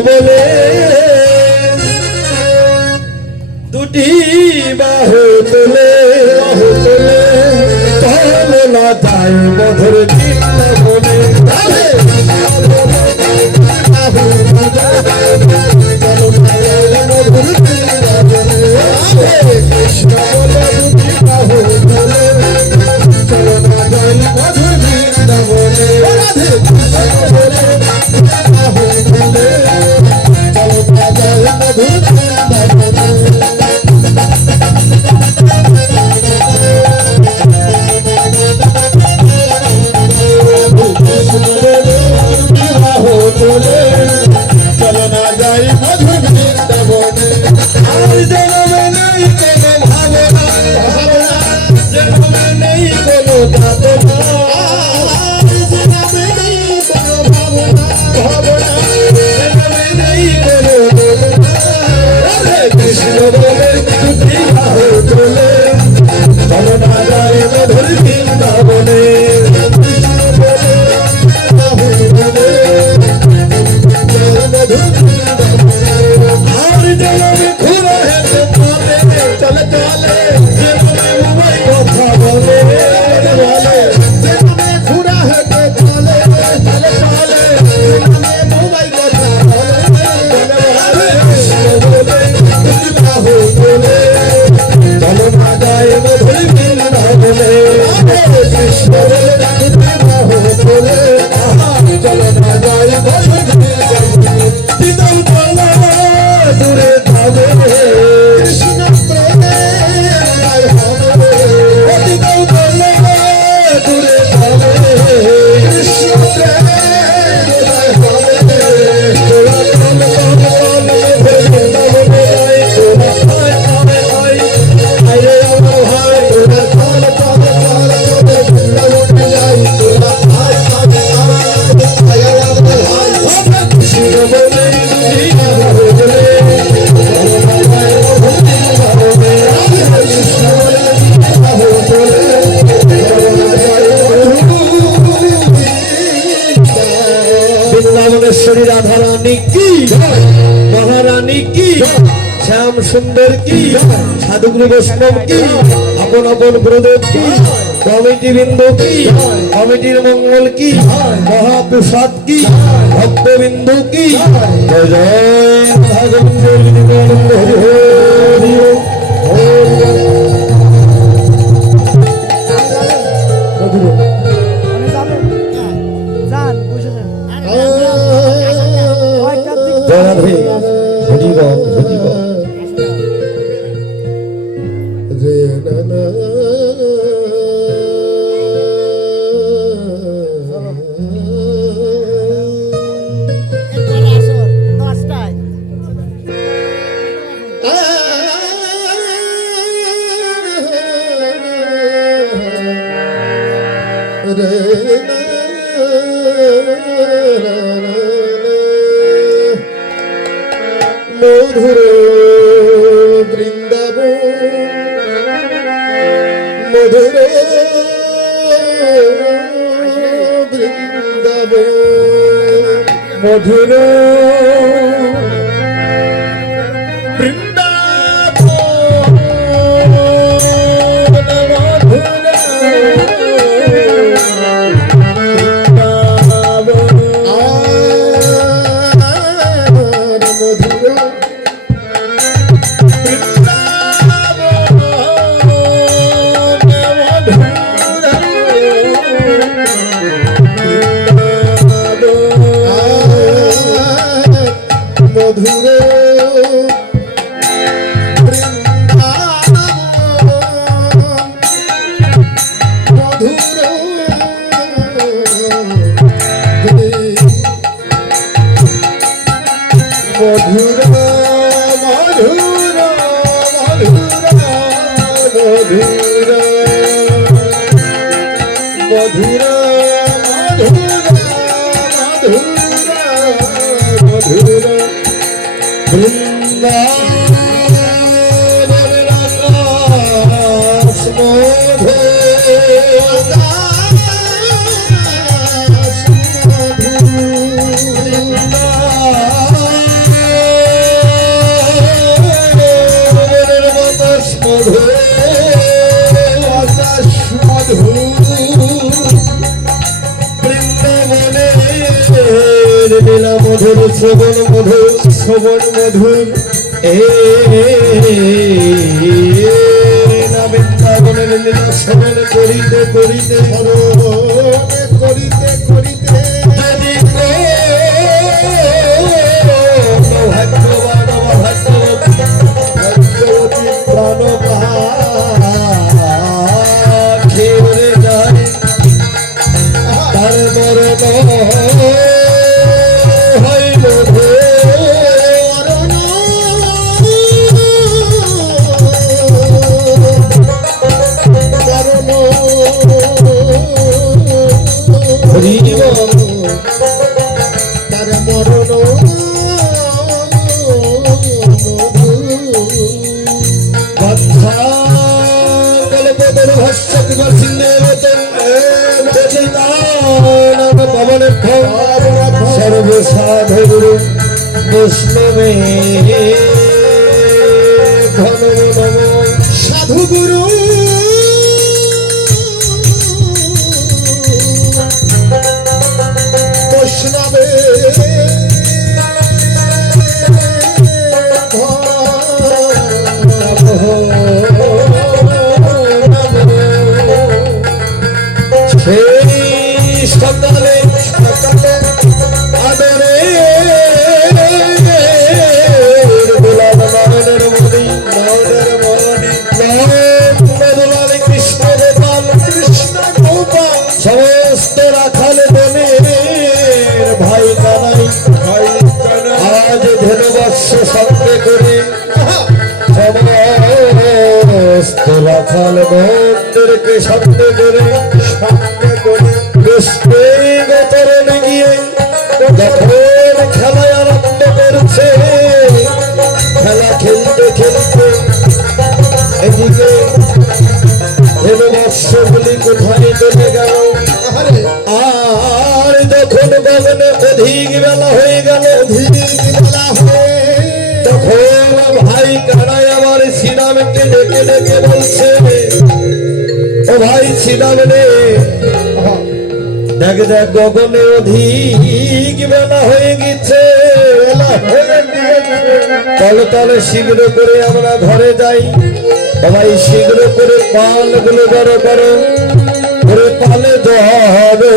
বলে দুটি বাহু তোলে চলো না যাই মধুর বৃন্দাবনে কৃষ্ণ বলে দুটি বাহু তোলে চলো না যাই মধুর বৃন্দাবনে राधारानी की महारानी की श्याम सुंदर की साधुगुरु वैष्णव की अपन अपन गुरुदेव की कमिटी बिंदु की कमिटी मंगल की महाप्रसाद की भक्त बिंदु की जय जय भगवंत हरि मधुर वृंदावन मधुर वृंदावन मधुर শ্রবণ মধুর শ্রবণ মধুর না বৃন্দাবনের লীলা শ্রবণ করিতে করিতে করিতে করিতে যদি ভাগ্যবান ভাগ্যবতী ভাগ্যবতী প্রাণ খেয়ে যায় তার মরণ হইল তার মরণ সর্বসাধু গুরু বৈষ্ণবে ধন নম সাধু গুরু বৈষ্ণবে সকালে সকালে আদরে গোলাম নয়নের মণি নয়নের মণি নয়ন কৃষ্ণ গোপাল কৃষ্ণ গোপাল সমস্ত রাখাল বনের ভাই কানাই ভাই আজ ধনুবর্ষ সঙ্গে করে সমস্ত রাখাল বনদেরকে সঙ্গে করে গোতরণে গিয়ে যখন খেলায় আরম্ভ করছে খেলা খেলতে খেলতে এদিকে ধনুবর্ষগুলি কোথায় চলে গেল আর যখন গগনে অধিক বেলা হয়ে গেল তখন ভাই কানাই আমার শ্রীরামকে ডেকে ডেকে বলছে ও ভাই শ্রীরাম রে দেখ দেখ গগনে অধিক বেলা হয়ে গেছে চলো তাহলে শীঘ্র করে আমরা ঘরে যাই ভাই শীঘ্র করে পাল গুলো বড় করো করে পালে যাবে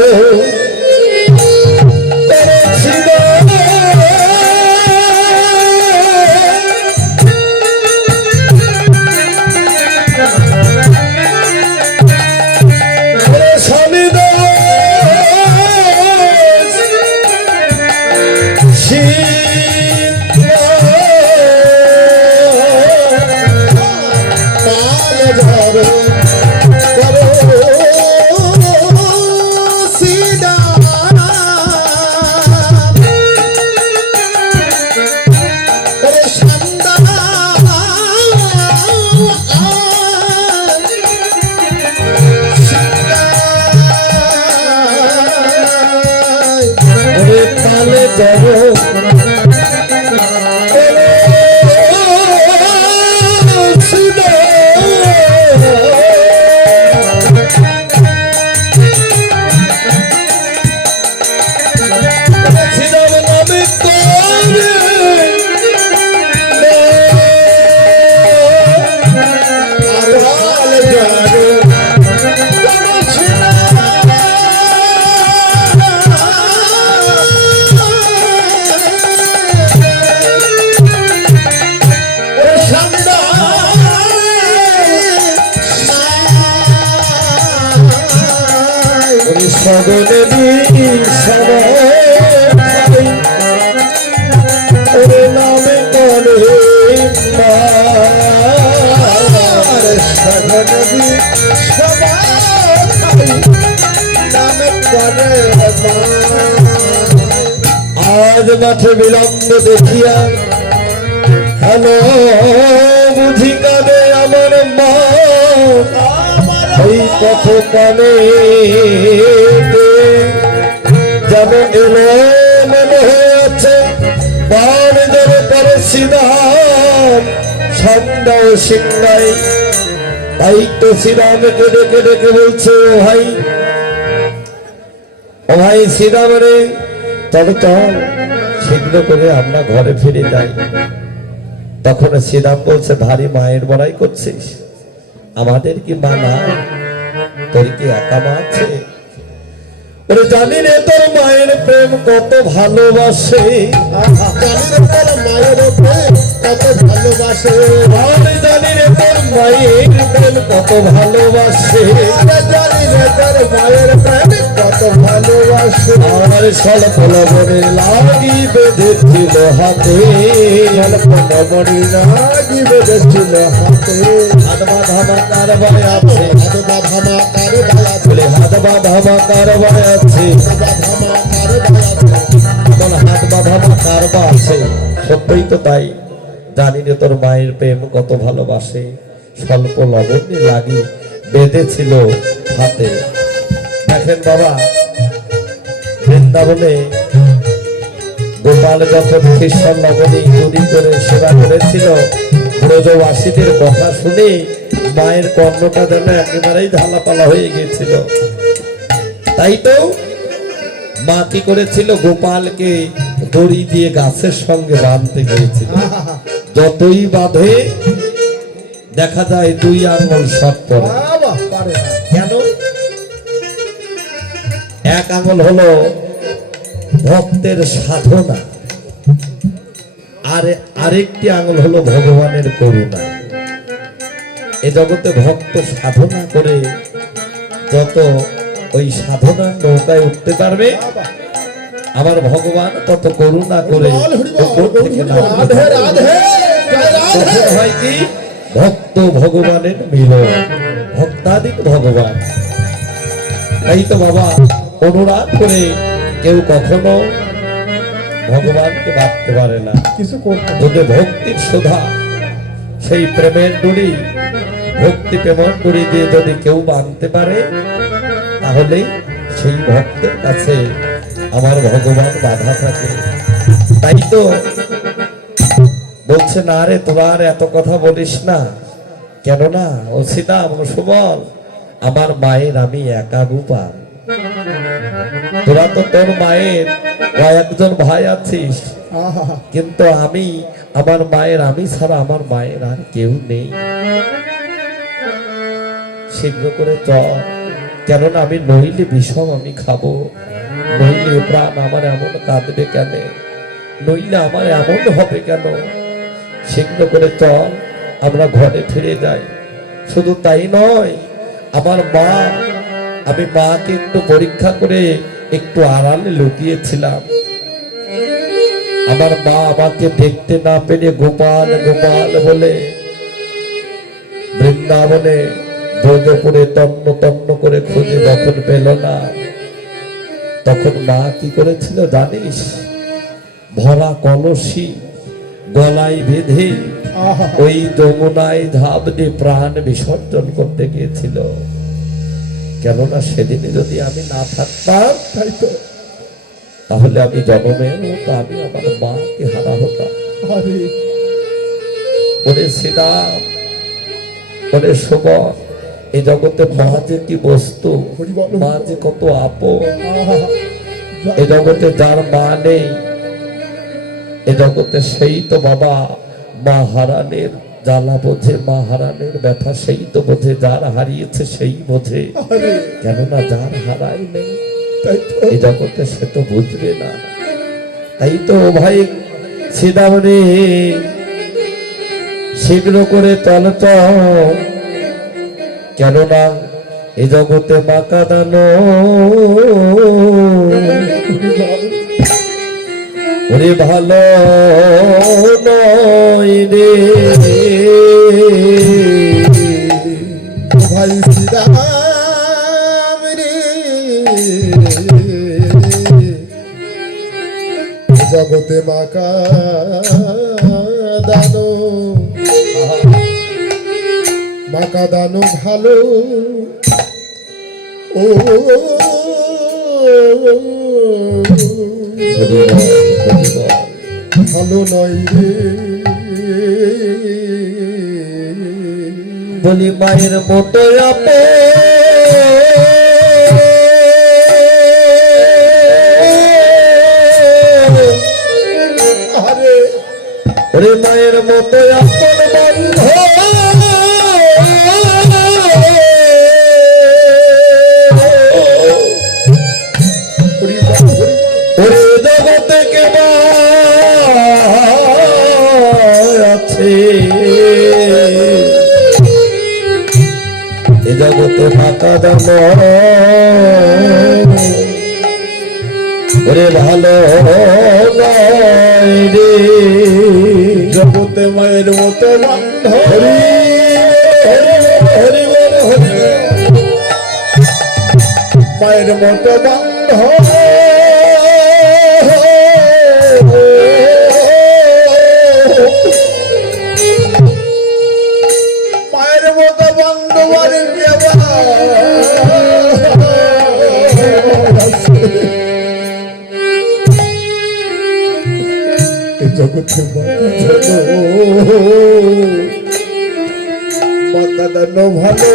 আজ মাঠে বিলম্ব দেখিয়া হ্যালো বুঝি কানে আমার মা এই পথ কানে যেন এলো মনে হয়ে আছে বান ধরে পরে শ্রীরাম সন্ধ্যা সিংহাই তাই তো শ্রীরামকে ডেকে ডেকে বলছে ও ভাই শ্রীরাম রে চল চল শীঘ্র করে আমরা ঘরে ফিরে যাই। তখন শ্রীরাম বলছে, ভারী মায়ের বড়াই করছিস, আমাদের কি মা নাই? তোর কি একা মা আছে? ওরে জানি রে তোর মায়ের প্রেম কত ভালোবাসে, জানি রে তোর মায়ের প্রেম কত ভালোবাসে, আমি জানি রে তোর মায়ের প্রেম কত ভালোবাসে, জানি রে তোর মায়ের প্রেম কত ভালোবাসে। আমার স্বল্প লবণে লাগি বেঁধেছিল হাতে, স্বল্প লবণে লাগি বেঁধেছিল হাতে, হাত বাঁধা কারবায় আছে, হাত বাঁধা কারবায় আছে, হাত বাঁধা কারবায় আছে, হাত বাঁধা কারবা আছে। সত্যই তো তাই, জানি রে তোর মায়ের প্রেম কত ভালোবাসে, স্বল্প লবণে লাগি বেঁধেছিল হাতে। দেখেন বাবা, বৃন্দাবনে গোপাল যখন কৃষ্ণ লবণী চুরি করে সেবা করেছিল, ব্রজবাসীদের কথা শুনে মায়ের কর্ণটা যেন একেবারেই ঝালাপালা হয়ে গেছিল। তাই তো মা কি করেছিল, গোপালকে দড়ি দিয়ে গাছের সঙ্গে বাঁধতে গিয়েছিল। যতই বাঁধে দেখা যায় 2 আঙ্গুল শর্ট পড়ে। কেন? 1 আঙ্গুল হলো ভক্তের সাধনা, আর আরেকটি আঙ্গুল হলো ভগবানের করুণা। এই জগতে ভক্ত সাধনা করে যত ওই সাধনার নৌকায় উঠতে পারবে, আমার ভগবান তত করুণা করে উপর থেকে নামতে পারবে। তখন হয় কি, ভক্ত ভগবানের মিলন, ভক্তাদিক ভগবান। তাই তো বাবা, অনুরাগ করে কেউ কখনো ভগবানকে ভাবতে পারে না। কিছু করতে যদি ভক্তির সুধা, সেই প্রেমের ডুরি, ভক্তি প্রেমের ডুরি দিয়ে যদি কেউ বাঁধতে পারে, তাহলে সেই ভক্তের কাছে আমার ভগবান বাধা থাকে। তাই তো বলছে, না রে তোরা আর এত কথা বলিস না, কেননা ও সীতা সুবল, আমার মায়ের আমি একা গোপাল, তোরা তো তোর মায়ের কয়েকজন ভাই আছিস, কিন্তু আমি আমার মায়ের আমি ছাড়া আমার মায়ের আর কেউ নেই। শীঘ্র করে চল, কেননা আমি নইলে বিষম আমি খাবো, নইলে প্রাণ আমার এমন কাঁদবে কেন, নইলে আমার এমন হবে কেন। শীঘ্র করে চল, আমরা ঘরে ফিরে যাই। শুধু তাই নয়, আমার মা, আমি মাকে একটু পরীক্ষা করে একটু আড়ালে লুকিয়েছিলাম। আমার মা আমাকে দেখতে না পেরে গোপাল গোপাল বলে বৃন্দাবনে ব্রজপুরে তন্ন তন্ন করে খুঁজে যখন পেল না, তখন মা কি করেছিল জানিস? ভরা কলসি গলায় বেঁধে ওই যমুনায় ঝাঁপ দিয়ে প্রাণ বিসর্জন করতে গিয়েছিল। কেননা সেদিনে যদি আমি না থাকতাম, তাহলে আমি জন্মের মতো আমি আমার মাকে হারা হতাম। ওরে শ্রীরাম, ওরে সুবল, এই জগতে মা যে কি বস্তু, মা যে কত আপন। এই জগতে যার মা নেই, এ জগতে সেই তো বাবা মা হারানের জ্বালা বোঝে, মা হারানের ব্যথা সেই তো বোঝে, যার হারিয়েছে সেই বোঝে। কেননা যার হারাই নেই এই জগতে সে তো বুঝবে না। তাই তো ভাই শ্রীরাম রে, শীঘ্র করে চল চল, কেননা এ জগতে মা কাঁদানো ওরে ভালো নয় রে। ভাই শ্রীরাম রে, জগতে মা কাঁদানো, মা কাঁদানো ভালো ও ভালো নয় রে। বলি মায়ের মতো আপে ওরে মায়ের মতো আপন বন্ধ ওরে জগতে কে আছে এ জগতে ফাঁকা দাম ওরে ভালো নয় রে জগতে মায়ের মতো বন্ধ হরি হরি বল হরি মায়ের মতো বন্ধ মায়ের মতো বন্ধ বাড়ি জগতে মাতা দানো ভালো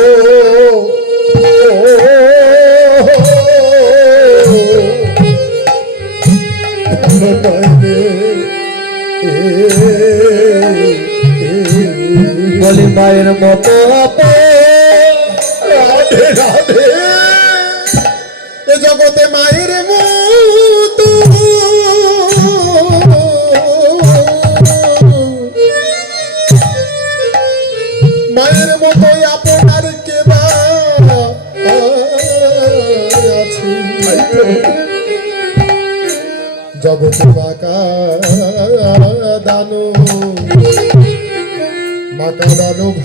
বলি মায়ের মতো রাধে রাধে এ জগতে মায়ের মতো মায়ের মতো আপনার কে বা আছে জগতে মাকা দানো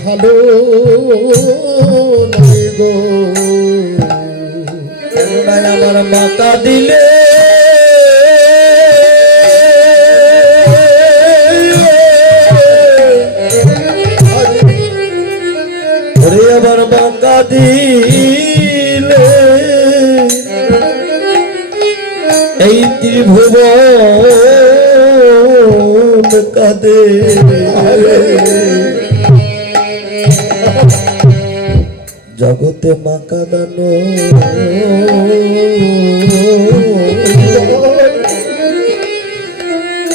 ভালো নয় গো করুণায় আমার মাতা দিলে ওরে আবার মাতা দিলে এই ত্রিভুবন কাঁদে জগতে মা কাঁদানো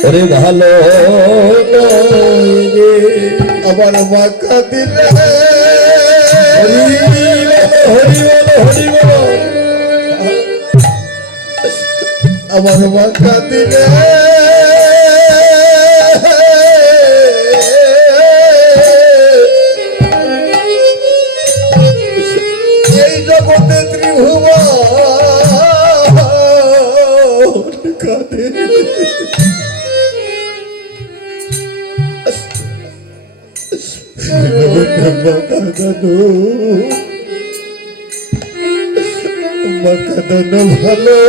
ওরে ভালো নয় রে আবার মাকা দিলে হরি বল হরি বল হরি বল আবার মাকা দিলে এই জগতে ত্রিভুবন কাঁদে মাকাদানো ভালো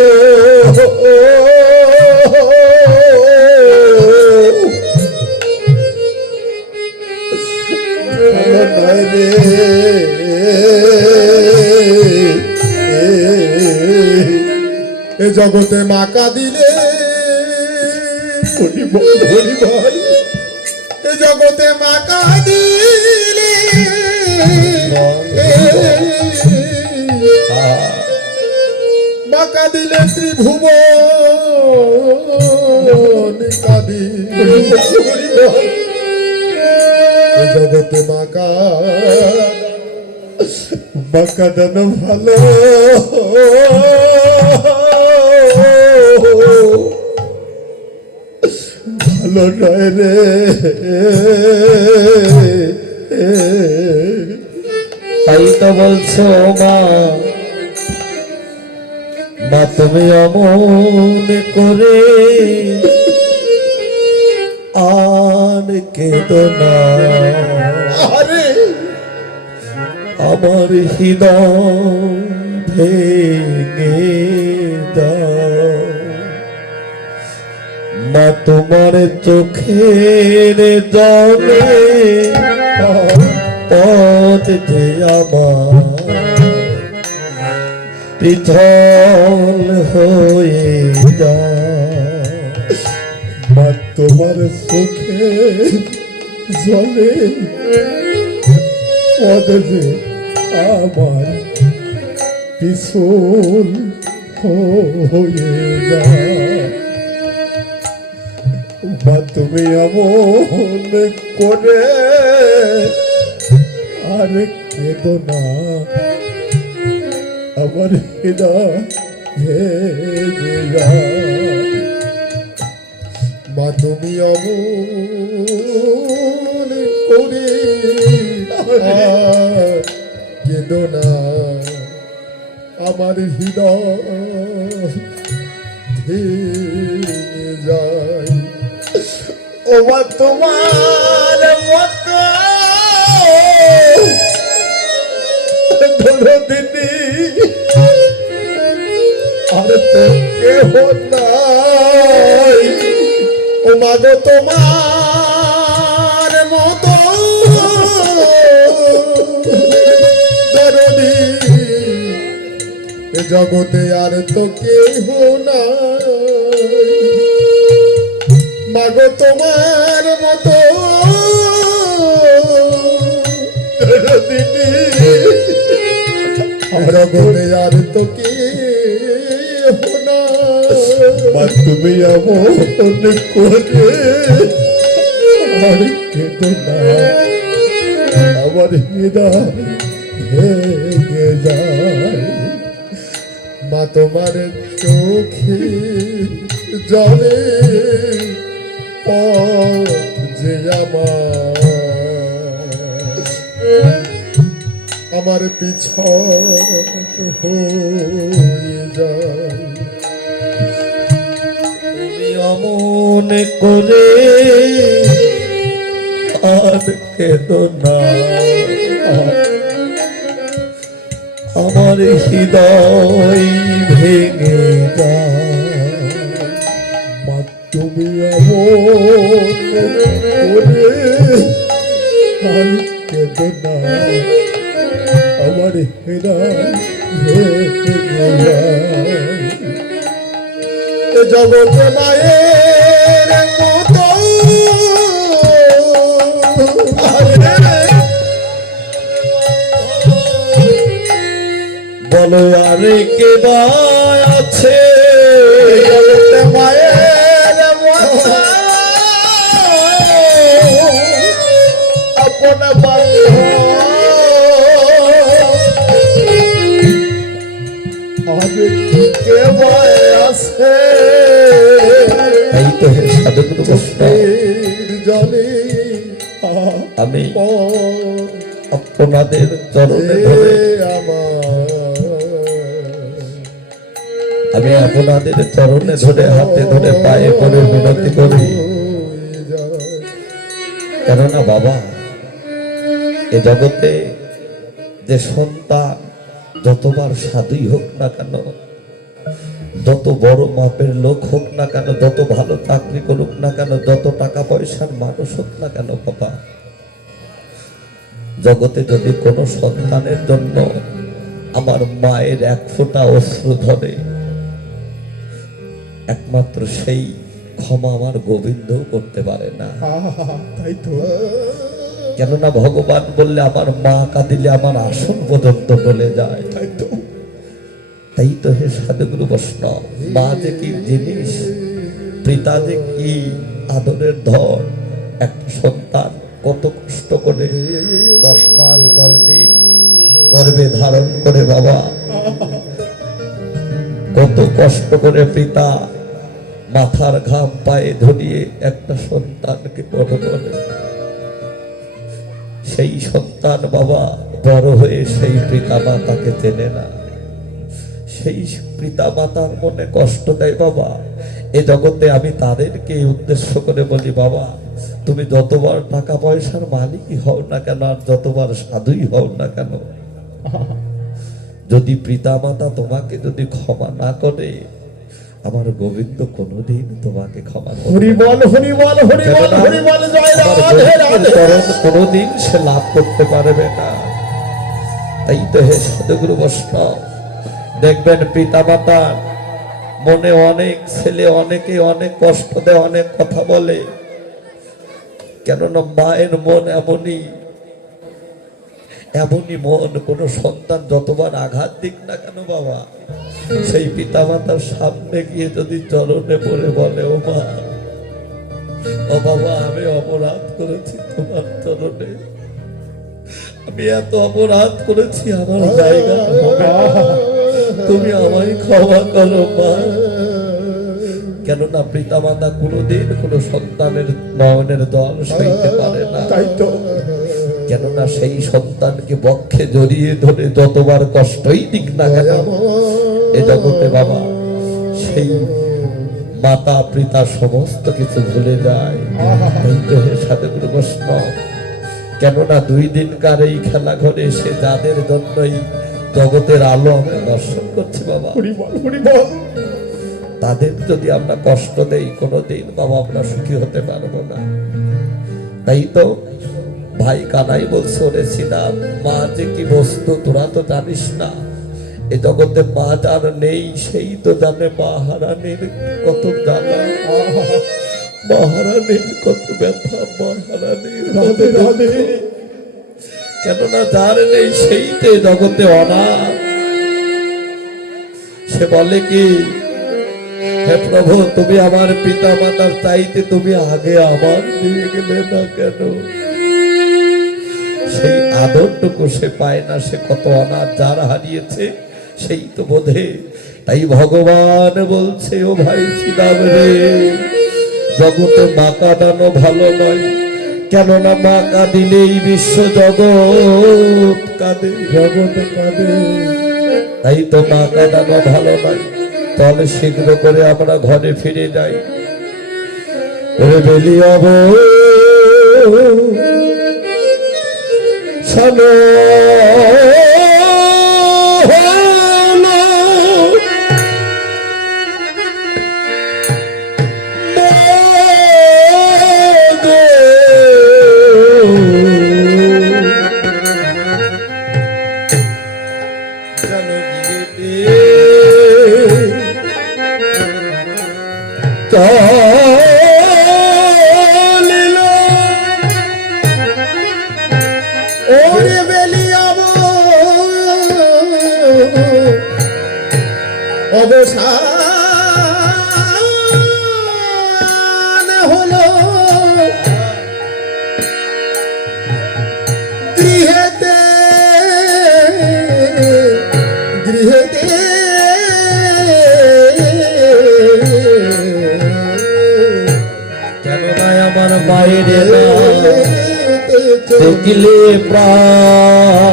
ভালো নয় রে এ জগতে মাকা দিলে হরিবল হরিবল এ জগতে মাকা দিলে মাকা দিলে ত্রিভুবন কাঁদি এ জগতে মাকা দানো ভালো ভালো নয় রে তাই তো বলছো মা মা তুমি অমন করে আর কেঁদো না আরে আমার হৃদয় ভেঙে দাও মা তোমার চোখের জলে পথ যে আমার পৃথল হয়ে যায় মা তোমার চোখে জলে পদে আমার পিছল হয়ে যায় মা তুমি এমন করে আর কেঁদো না, আমার হৃদয় ভেঙে যায়। মা তুমি অমন করে আর কেঁদো না, আমার হৃদয় ভেঙে যায়। ও মা তোমার মতো দিদি আর তো কেহ নাই। ও মা গো তোমার মতো দরদি এ জগতে আর তো কেহ নাই। মা গো তোমার মতো দিদি জগতে আর তো কেহ নাই। মা তুমি এমন করে আর কেঁদো না, আমার হৃদয় ভেঙে যায়। মা তোমার চোখে জলে যে আমার পিছন হয়ে যায়। তুমি অমন করে আর কেঁদো না, আমার হৃদয় ভেঙে যায়। মা তুমি এমন করে আর কেঁদো না, আমার হৃদয় ভেঙে যায়। এ জগতে মায়ের মতো বলো আর কে বা আছে জগতে মায়ের মতো আপন বান্ধব আরে কে বা আছে। এই তো হে সাধুগুরু বৈষ্ণব, জলে আমি আপনাদের চরণে ধরে আমি আপনাদের চরণে ধরে হাতে ধরে পায়ে করে মিনতি করি। কেননা বাবা, এ জগতে যে সন্তান যতবার সাধুই হোক না কেন, যত বড় মাপের লোক হোক না কেন, যত ভালো চাকরি করুক না কেন, যত টাকা পয়সার মানুষ হোক না কেন বাবা, জগতে যদি কোনো সন্তানের জন্য আমার মায়ের এক ফোঁটা অশ্রু ধরে, একমাত্র সেই ক্ষমা আমার গোবিন্দ করতে পারে না। তাই তো, কেননা ভগবান বললে আমার মা কাঁদিলে আমার আসন পর্যন্ত বলে যায়। তাই তো, তাই তো হে সাধুগুরু বৈষ্ণব, মা যে কি জিনিস, পিতা যে কি আদরের ধর। একটা সন্তান কত কষ্ট করে 10 মাস 10 দিন গর্ভে ধারণ করে বাবা, কত কষ্ট করে পিতা মাথার ঘাম পায়ে ধরিয়ে একটা সন্তানকে বড় করে। সেই সন্তান বাবা বড় হয়ে সেই পিতা মাতাকে চেনে না, সেই পিতা মাতার মনে কষ্ট দেয় বাবা। এ জগতে আমি তাদেরকে উদ্দেশ্য করে বলি, বাবা তুমি যতবার টাকা পয়সার মালিকই হও না কেন, আর যতবার সাধুই হও না কেন, যদি পিতা মাতা তোমাকে যদি ক্ষমা না করে, আমার গোবিন্দ কোনোদিন তোমাকে ক্ষমা করবে না। হরি বল হরি বল হরি বল হরি বল, জয় আমার রাধে রাধে। গোবিন্দের চরণ কোনোদিন সে লাভ করতে পারবে না। তাই তো হে সাধুগুরু বৈষ্ণব, দেখবেন পিতা মাতা মনে অনেক ছেলে অনেকে অনেক কষ্ট দেয়, অনেক কথা বলে, কেননা মায়ের মন এমনই মন। কোন সন্তান যতবার আঘাত দিক না কেন বাবা, সেই পিতা মাতার সামনে গিয়ে যদি চরণে পড়ে বলে, ও মা ও বাবা, আমি অপরাধ করেছি তোমার চরণে, আমি এত অপরাধ করেছি, আমার জায়গা হবে না। তুমি আমায় ক্ষমা করো মা। কেননা পিতামাতা কোনোদিন কোনো সন্তানের নয়নের জল সইতে পারে না। তাই তো কেননা সেই সন্তানকে বক্ষে জড়িয়ে ধরে যতবার কষ্টই দিক না কেন, এ জগতে বাবা সেই মাতা পিতা সমস্ত কিছু ভুলে যায়। এই তো হে সাধুগুরু বৈষ্ণব, কেননা 2 দিনকার এই খেলা ঘরে এসে যাদের জন্যই জগতের আলো আমরা দর্শন করছি বাবা, হরি বল হরি বল। তাদের যদি আমরা কষ্ট দেই, কোনোদিন বাবা আমরা সুখী হতে পারবো না। তাই তো ভাই কানাই বলছে, ওরে সিনার মা যে কি বস্তু তোরা তো জানিস না। এ জগতে মা যার নেই সেই তো জানে মহারানীর কত জ্বালা, মহারানীর কত ব্যথা, মহারানীর কত দুঃখ। কেননা যার নেই সেই তো এ জগতে অনাথ। সে বলে কি, হে প্রভু তুমি আমার পিতা মাতার চাইতে তুমি আগে আমার দিয়ে গেলে না কেন? সেই আদরটুকু সে পায় না, সে কত অনাথ, যার হারিয়েছে সেই তো বোধে। তাই ভগবান বলছে, ও ভাই শ্রীরাম রে, জগতে মা কাঁদানো ভালো নয়, কেননা মা কাঁদিলেই বিশ্ব জগৎ কাঁদে, জগতে কাঁদে। তাই তো মা কাঁদানো ভালো নয়। তাহলে শীঘ্র করে আমরা ঘরে ফিরে যাই। ওরে বেলিয়াব শোনো ওরে বেলিয়াব অবসান হলো গৃহেতে গৃহেতে কেননা আমার বাইরে দেখিলে প্রাণ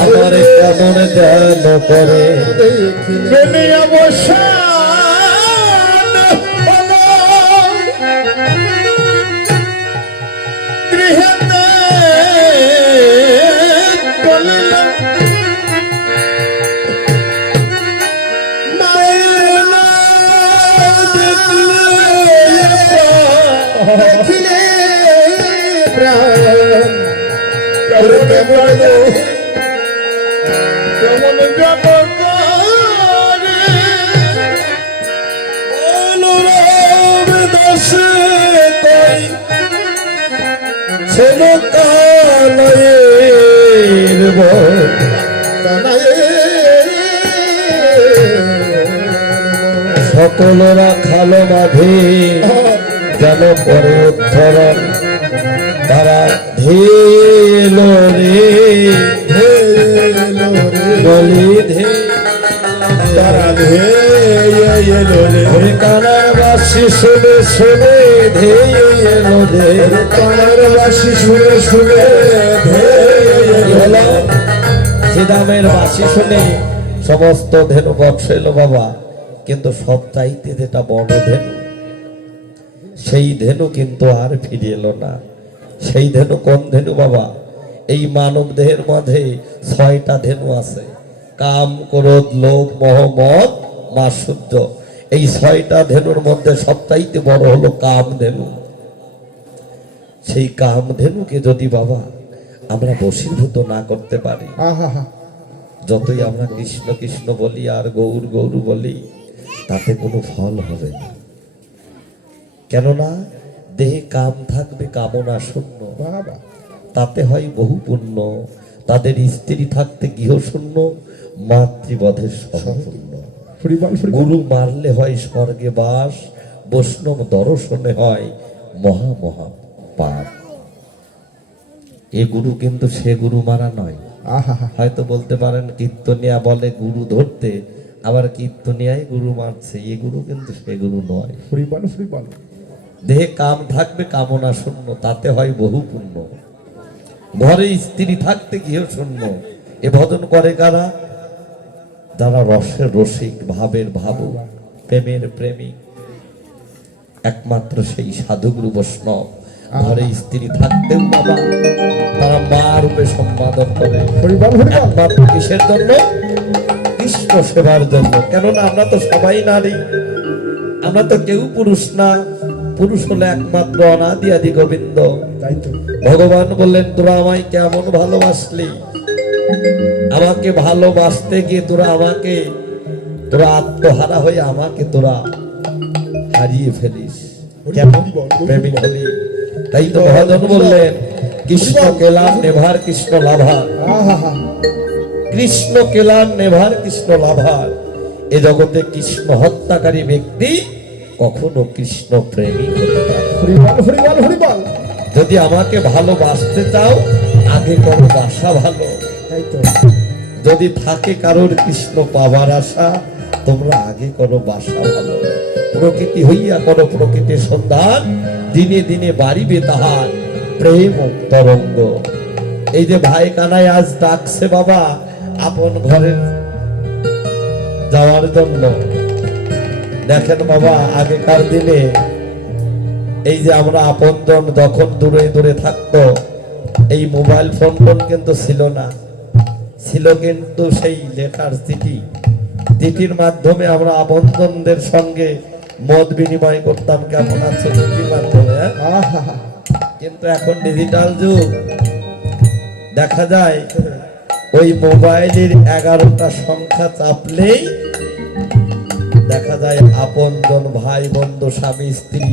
আমার কেমন যেন করে। বেলি অবসান হলো গৃহেতে চলিল মায়ের দেখিলে প্রাণ কেমন যেন অনুরাগ দাসে কই ছিল কানাইয়ের বর, সকলরা খালো বাঁধে যেন পরে উত্তরণ, তারা ধেল রে বলি ধে, তারা ধেয়েলো রে ওরে কানার বাসি শুনে শুনে ধেল রে, কানার বাসি শুনে শুনে হলো শ্রীরামের বাসি শুনে সমস্ত ধেনু বৎস এলো বাবা। কিন্তু সব চাইতে যেটা বড় ধেনু, সেই ধেনু কিন্তু আর ফিরে এলো না। সেই ধেনু কোন ধেনু বাবা? এই মানব দেহের মধ্যে 6টা ধেনু আছে, কাম ক্রোধ লোভ মোহ মদ মাৎসর্য। এই 6টা ধেনুর মধ্যে সবচাইতে বড় হলো কাম ধেনু। সেই কাম ধেনুকে যদি বাবা আমরা বশীভূত না করতে পারি, যতই আমরা কৃষ্ণ কৃষ্ণ বলি আর গৌর গৌর বলি, তাতে কোনো ফল হবে না। কেননা দেহে কাম থাকবে কামনা শূন্য, তাতে হয় বহু পুণ্য। তাদের স্ত্রী থাকতে গৃহ শূন্য, মাতৃবধের সম্পূর্ণ। গুরু মারলে হয় স্বর্গে বাস, বৈষ্ণব দর্শনে হয় মহা মহা পাপ। এ গুরু কিন্তু সে গুরু মারা নয়। আহা হয়তো বলতে পারেন কীর্তনিয়া বলে গুরু ধরতে, আবার কীর্তনিয়াই গুরু মারছে, এ গুরু কিন্তু সে গুরু নয়। হরিবল হরিবল। দেহে কাম থাকবে, কামনা শূন্য, তাতে হয় বহু পুণ্য। ঘরে স্ত্রী থাকতে গিয়েও শূন্য। এ ভজন করে কারা? যারা রসের রসিক, ভাবের ভাবুক, প্রেমের প্রেমিক, একমাত্র সেই সাধুগুরু বৈষ্ণব। ঘরে স্ত্রী থাকতেও বাবা তারা মা রূপে সম্পাদন করে। হরিবল হরিবল। একমাত্র কিসের জন্য? কৃষ্ণ সেবার জন্য। কেননা আমরা তো সবাই নারী, আমরা তো কেউ পুরুষ না। পুরুষ হলে একমাত্র অনাদি আদি গোবিন্দ। তাই তো। ভগবান বললেন, তোরা আমায় কেমন ভালোবাসলি, আমাকে ভালোবাসতে গিয়ে তোরা আত্মহারা হয়ে আমাকে তোরা হারিয়ে ফেলিস। কেমন প্রেমিক হলি? তাই তো ভজন বললেন, কৃষ্ণ কেলাম নেভার কৃষ্ণ লাভার, আহা কৃষ্ণ কেলাম নেভার কৃষ্ণ লাভার। এ জগতে কৃষ্ণ হত্যাকারী ব্যক্তি কখনো কৃষ্ণ প্রেমিক হতে পারে না। হরিবল হরিবল হরিবল। যদি আমাকে ভালোবাসতে চাও, আগে করো বাসা ভালো। তাই তো। যদি থাকে কারোর কৃষ্ণ পাবার আশা, তোমরা আগে করো বাসা ভালো। প্রকৃতি হইয়া করো প্রকৃতির সন্ধান, দিনে দিনে বাড়িবে তাহার প্রেম তরঙ্গ। এই যে ভাই কানাই আজ ডাকছে বাবা আপন ঘরে যাওয়ার জন্য। দেখেন বাবা, আগেকার দিনে এই যে আমরা আপনজন যখন দূরে দূরে থাকতো, এই মোবাইল ফোন কিন্তু ছিল না। ছিল কিন্তু সেই লেটার চিঠি। চিঠির মাধ্যমে আমরা আপনজনদের সঙ্গে মত বিনিময় করতাম, কেমন আছে চিঠির মাধ্যমে। আহা কিন্তু এখন ডিজিটাল যুগ, দেখা যায় ওই মোবাইলের 11টা সংখ্যা চাপলেই দেখা যায় আপনজন, ভাই বন্ধু, স্বামী স্ত্রী,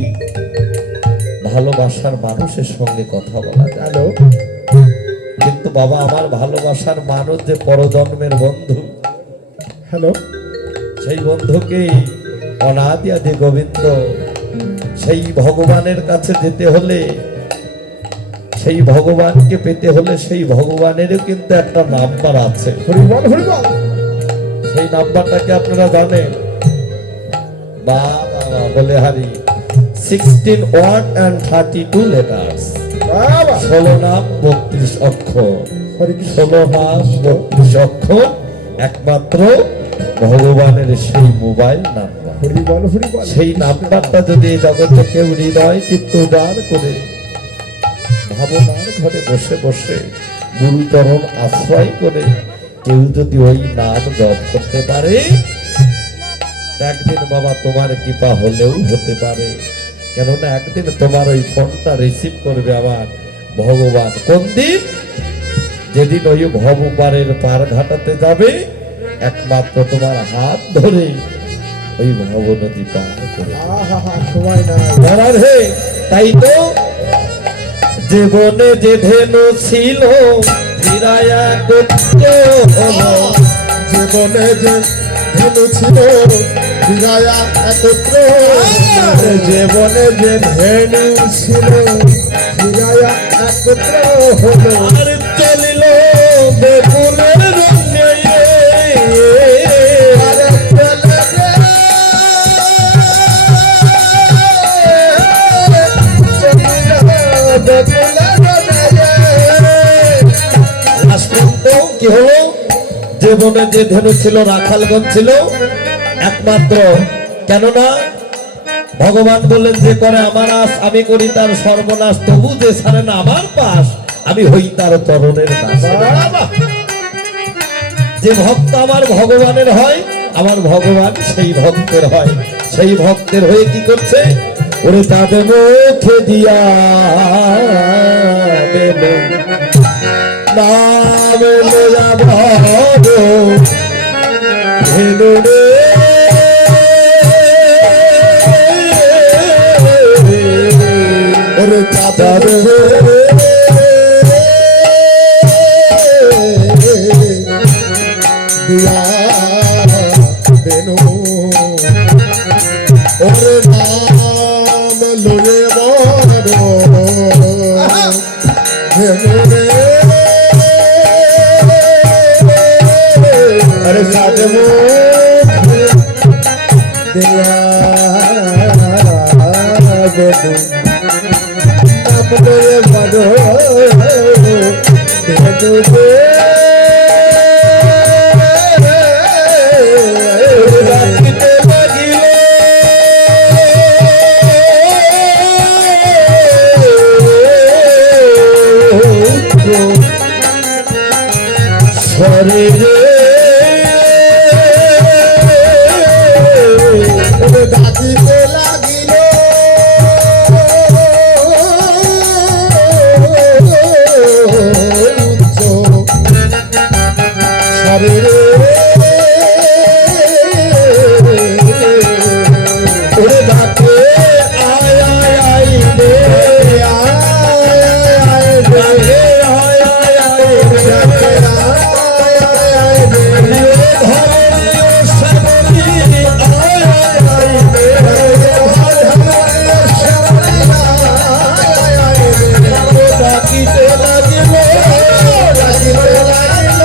ভালোবাসার মানুষের সঙ্গে কথা বলা যায়। হ্যালো। কিন্তু বাবা, আমার ভালোবাসার মানুষ যে পরজন্মের বন্ধু, হ্যালো। সেই বন্ধুকেই অনাদি আদি গোবিন্দ, সেই ভগবানের কাছে যেতে হলে, সেই ভগবানকে পেতে হলে, সেই ভগবানেরও কিন্তু একটা নাম্বার আছে। হরিবল হরিবল। সেই নাম্বারটাকে আপনারা জানেন? বাবা বলে হারি 16 ওয়ার্ড and 32 লেটার্স। বাবা 16 নাম 32 অক্ষর। হরে কৃষ্ণ। 16 নাম 32 অক্ষর, একমাত্র ভগবানের সেই মোবাইল নাম্বার। হরিবল হরিবল। সেই নাম্বারটা যদি এই জগতে কেউ হৃদয় চিত্ত উদার করে ভাবনার ঘরে বসে বসে গুরুচরণ আশ্রয় করে কেউ যদি ওই নাম জপ করতে পারে, একদিন বাবা তোমার কৃপা হলেও হতে পারে। কেননা একদিন তোমার ওই ফোনটা রিসিভ করবে আমার ভগবান। কোন দিন? যেদিন ওই ভবপারের পার ঘাটাতে যাবে, একমাত্র তোমার হাত ধরে ওই ভব নদী পার করে আহা সময় নাই। ধরার হে। তাই তো জীবনে যে ধেনু ছিল ফিরায়া করত হলো, জীবনে যে ধেনু ছিল ফিরায়া একত্র। জীবনে যে ধেনু ছিল ফিরায়া একত্র হলো। আর চলিল বেকুলের রঙে, আর চলে রে, চলিল বেকুলের রঙে। লাস্ট পর্যন্ত কি হলো? জীবনে যে ধেনু ছিল রাখালগঞ্জ ছিল একমাত্র। কেননা ভগবান বললেন, যে করে আমার আশ আমি করি তার সর্বনাশ, তবু যে ছাড়ে না আমার পাশ আমি হই তার চরণের দাস। বাবা যে ভক্ত আমার ভগবানের হয়, আমার ভগবান সেই ভক্তের হয়। সেই ভক্তের হয়ে কি করছে? ওরে তাদের মুখে দিয়া দেবে নাম লয়া ভব হেলো রে। ওরে চাঁদের দিয়া বেনু ওরে না রে আরে সাথে দেয়া বেদু তাপরে বাদো বেদু রাখিতে লাগিল শরীরে ডাকিতে লাগিল উচ্চ শরীরে ওরে ডাকে আয় আয় আয় রে আয় আয় রে আয় আয় আয় রে ডাকে আয় আয় আয় রে ধরণীয় শ্যামলী আয় আয় আয় রে ধরণীয় শ্যামলী আয় আয় আয় রে ডাকিতে লাগিল ডাকিতে লাগিল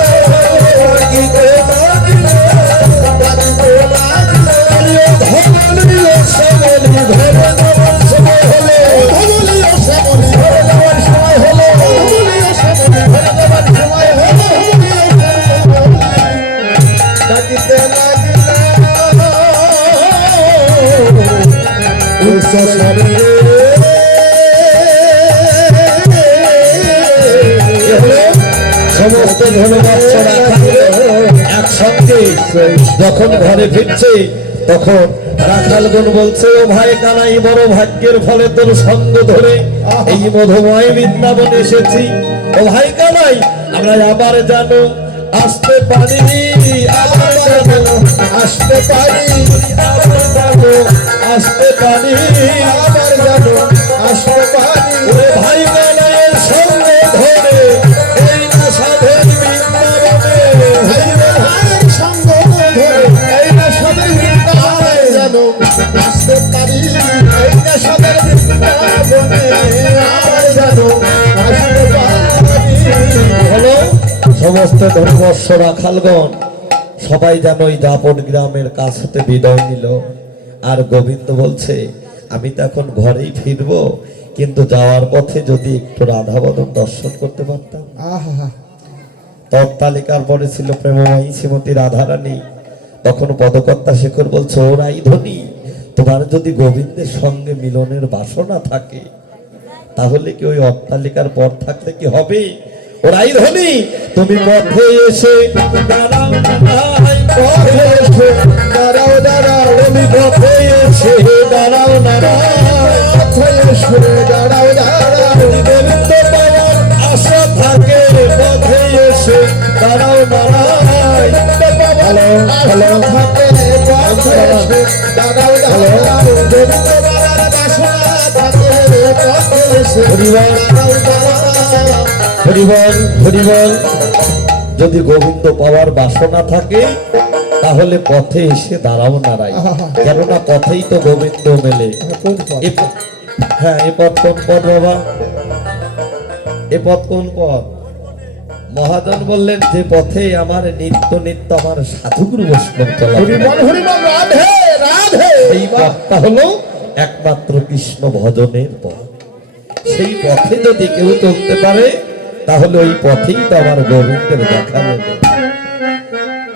ডাকিতে লাগিল ডাকিতে লাগিল ধরণীয় শ্যামলী ধরে দেওয়ার সময় হলো ধরণীয় শ্যামলী ধরে দেওয়ার সময় হলো ধরণীয় শ্যামলী ধরে দেওয়ার সময় হলো ডাকিতে লাগিল উচ্চ শরীরে সমস্ত ধনবাচ্চারা একসঙ্গে যখন ঘরে ফিরছে তখন রাখালগণ বলছে ও ভাই কানাই বড় ভাগ্যের ফলে তোর সঙ্গ ধরে এই মধুময় বৃন্দাবন এসেছি ও ভাই কানাই আমরা আবার জানো আসতে পারি আবার জানো আসতে পারি আবার জানো আসতে পারি আবার জানো আসতে পারি ওরে ভাই কানাইয়ের সঙ্গ ধরে এই না সাধের বৃন্দাবনে ভাইয়ের সঙ্গ ধরে এই না সদের বৃন্দাবনে জানো আসতে পারি এই না সদের বৃন্দাবনে আবার জানো আসতে পারি হলো সমস্ত ধর্মস্ব রাখালগণ সবাই যেন ওই দাপন গ্রামের কাছ হতে বিদায় নিল আর গোবিন্দ বলছে আমি তো এখন ঘরেই ফিরবো কিন্তু যাওয়ার পথে যদি একটু রাধাবদন দর্শন করতে পারতাম আহা তৎতালিকার পরে ছিল প্রেমময়ী শ্রীমতী রাধারানী তখন পদকর্তা শেখর বলছে ও রাইধনী তোমার যদি গোবিন্দের সঙ্গে মিলনের বাসনা থাকে তাহলে কি ওই অট্টালিকার পর থাকলে কি হবে ও রাইধনী তুমি পথে এসে দাঁড়াও নাই, পথে এসে দাঁড়াও দাঁড়াও তুমি পথে এসে দাঁড়াও না পথে এসে দাঁড়াও দাঁড়াও গোবিন্দ পাওয়ার আশা থাকে পথে এসে দাঁড়াও না হ্যালো হ্যালো থাকে পথে এসে দাঁড়াও দাঁড়াও গোবিন্দ বাবার বাসনা থাকে পথে এসে দাঁড়াও দাঁড়াও হরিবল হরিবল যদি গোবিন্দ পাওয়ার বাসনা থাকে তাহলে পথে এসে দাঁড়াও নারাই কেননা পথেই তো গোবিন্দ মেলে কোন পথ হ্যাঁ এ পথ কোন পথ বাবা এ পথ কোন পথ মহাজন বললেন যে পথে আমার নিত্য নিত্য আমার সাধুগুরু বৈষ্ণব চলা হরিবল রাধে রাধে এই পথটা হলো একমাত্র কৃষ্ণ ভজনের পথ সেই পথে যদি কেউ চলতে পারে তাহলে ওই পথেই তো আমার গোবিন্দের দেখা দেবে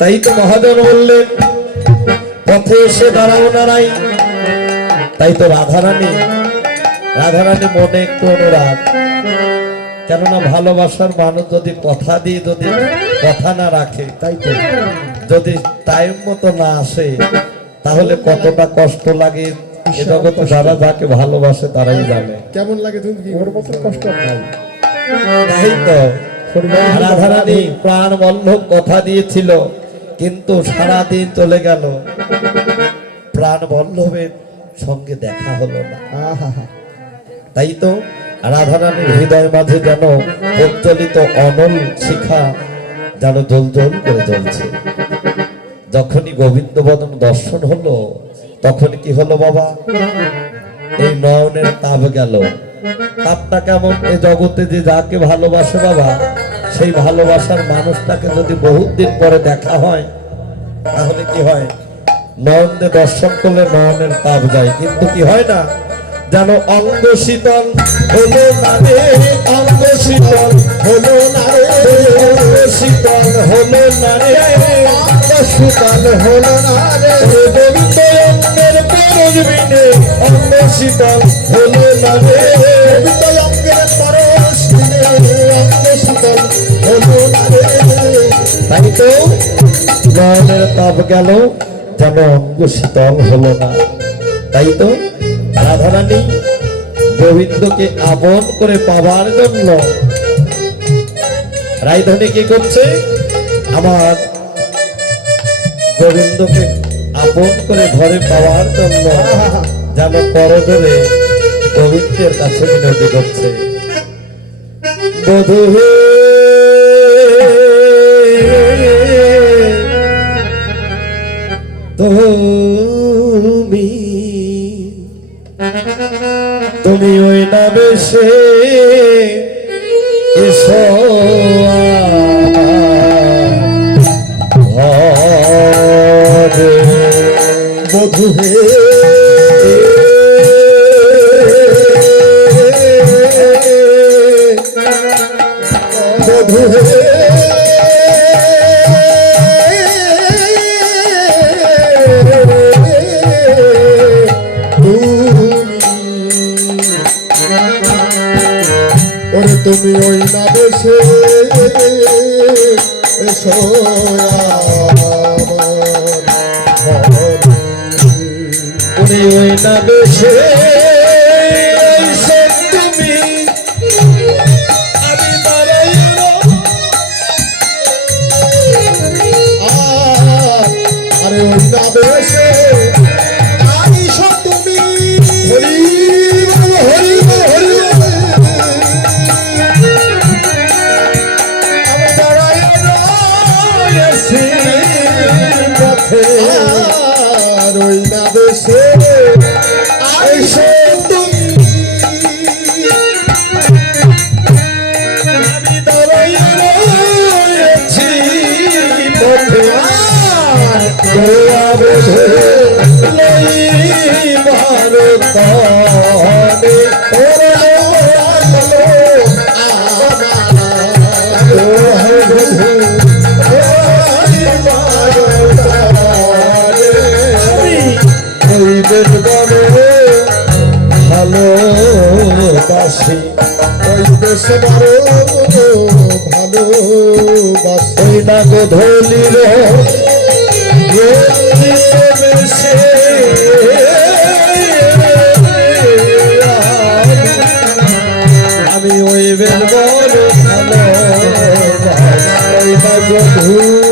তাই তো মহাজন বললেন পথে এসে দাঁড়াও নারাই তাই তো রাধারানী মনে একটু অনুরাগ কেননা ভালোবাসার মানুষ যদি কথা দিয়ে যদি কথা না রাখে তাই তো যদি টাইম মতো না আসে তাহলে কতটা কষ্ট লাগে এ জগতে যারা যাকে ভালোবাসে তারাই জানে কেমন লাগে তুমি কি ওর মতো কষ্ট নাই তাই তো রাধারানী প্রাণ বল্লভ কথা দিয়েছিল কিন্তু সারাদিন চলে গেল প্রাণ বল্লভের সঙ্গে দেখা হলো না আহা তাই তো রাধারানীর হৃদয় মাঝে যেন প্রজ্বলিত অনল শিখা যেন জল জল করে জ্বলছে যখনই গোবিন্দ বদন দর্শন হলো তখন কি হলো বাবা এই নয়নের তাপ গেল। তাপটা কেমন? এ জগতে যে যাকে ভালোবাসে বাবা, সেই ভালোবাসার মানুষটাকে যদি বহুত দিন পরে দেখা হয়, তাহলে কি হয়? নয়নে দর্শন করলে নয়নের তাপ যায়, কিন্তু কি হয় না যেন অঙ্গ শীতল হলো না রে, অঙ্গ শীতল হলো না রে, অঙ্গ শীতল হলো না রে, অঙ্গ শীতল হলো না রে, গোবিন্দ অঙ্গের পরশ বিনে অঙ্গ শীতল হলো না রে, গোবিন্দ অঙ্গের পরশ বিনে অঙ্গ শীতল হলো না রে। তাই তো নয়নের তাপ গেল, যেন অঙ্গ শীতল হলো না। তাই তো রাধারানী গোবিন্দকে আপন করে পাবার জন্য রায়ধনী কি করছে? আমার গোবিন্দকে আপন করে ঘরে পাওয়ার জন্য যেন করজোড়ে গোবিন্দের কাছে মিনতি করছে। বধূ হে, তুমি ওই না বেশে এসো ঘরে। বধূ হে, বধূ হে, ওরে তুমি ওই না দেশে এসো তুমি ওই না দেশে তুমি আমি আরে ওই না দেশে আমি সব তুমি হরি হরি হরি ওই না দেশে আইসো তুমি আমি দাঁড়াইয়া রয়েছি পথে গোয়া বেঁধে লইবার তরে ভালোবাসি ওই দেশে বড় ভালোবাসি না গোধূলির বেশে আমি ওই বের বড় ভালোবাসি না গোধূলি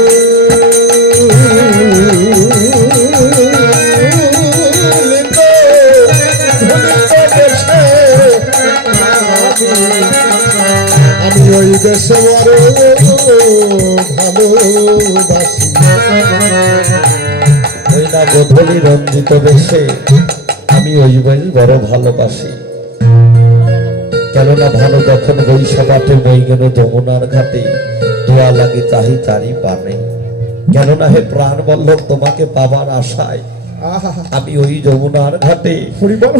আমি ওই দেশে বড় ভালোবাসি ওই না গোধূলি রঞ্জিত বেশে আমি ওই বড় ভালোবাসি। কেননা ভালো যখন বৈশাখাটে বই গেল যমুনার ঘাটে, দোয়া লাগে চাহি চারি পানে। কেননা হে প্রাণ বল্লভ তোমাকে পাবার আশায় আমি ওই যমুনার ঘাটে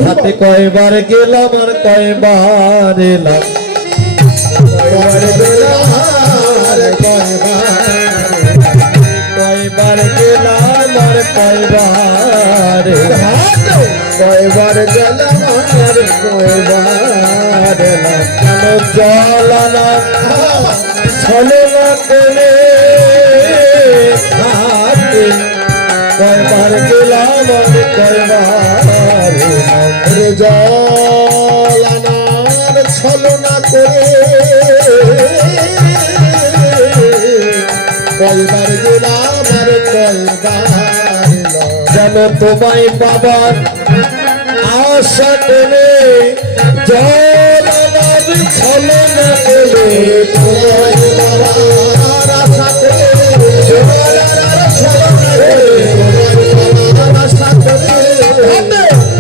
ঘাটে কয়বার গেলাম আর কয়বার এলাম, কয়বার গেলাম আর কয়বার গেলাম আর কয়বার এলাম। কেন জল আনা ছলে না পেলে কয়বার গেলাম আমি কয়বার জল আনার ছলনা করে কয়বার গেলাম আর কয়বার যেন তোমায় পাবার আশা করে জল আনার ছলনা করে তোমায় পাবার আশা করে জল আনার ছলনা করে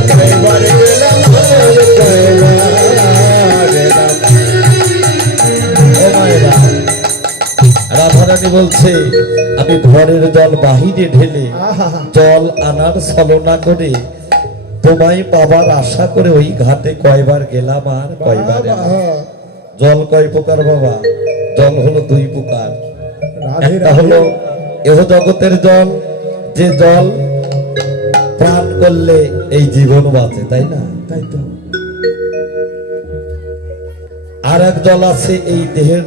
কয়বার গেলাম রানী বলছে আমি ঘরের জল বাহিরে ঢেলে আহা জল আনার ছলনা করে তোমায় পাবার আশা করে ওই ঘাটে কয়বার গেলাম আর কয়বার এলাম। জল কয় প্রকার বাবা? জল হলো দুই প্রকার। রাধে একটা রাধে হলো এহ জগতের জল, যে জল পান করলে এই জীবন বাঁচে, তাই না? তাই তো আর এক জল আছে এই দেহের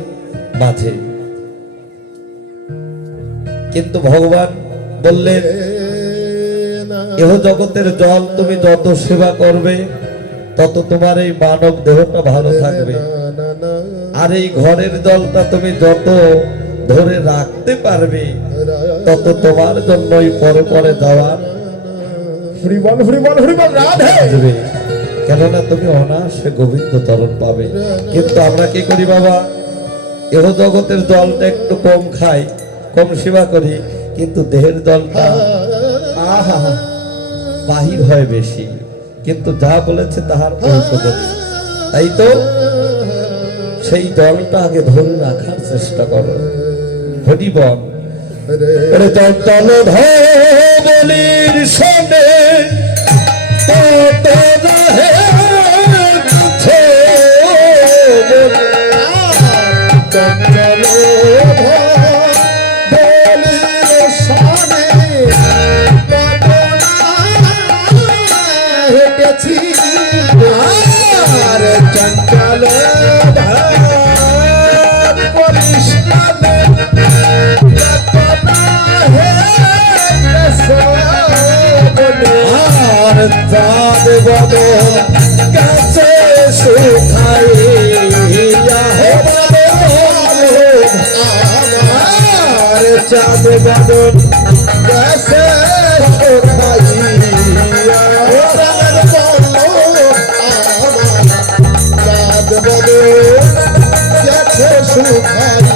মাঝে, কিন্তু ভগবান বললেন এহ জগতের জল তুমি যত সেবা করবে তত তোমার এই মানব দেহটা ভালো থাকবে, আর এই ঘরের জলটা তুমি যত ধরে রাখতে পারবে তত তোমার জন্যই পরে পরে যাওয়ার হরিবল হরিবল হরিবল রাধে আসবে, কেননা তুমি অনায়াসে গোবিন্দ তরণ পাবে। কিন্তু আমরা কি করি বাবা? এহ জগতের জলটা একটু কম খাই, কম সেবা করি, কিন্তু দেহের জলটা আহা বাহির হয় বেশি, কিন্তু যা বলেছে তাহার অল্প করি। তাই তো সেই জলটা আগে ধরে রাখার চেষ্টা করো। হরিবল চঞ্চল ধবলির সনে তত রহে তুছে চঞ্চল বলির সনে হেঁটেছি আর চঞ্চল বলির সনে আর চাঁদ বদল কাছে শুকাইয়া হে বদল, আর চাঁদ বদন গেছে শুকাইয়া চাঁদ বদন গেছে শুকাইয়া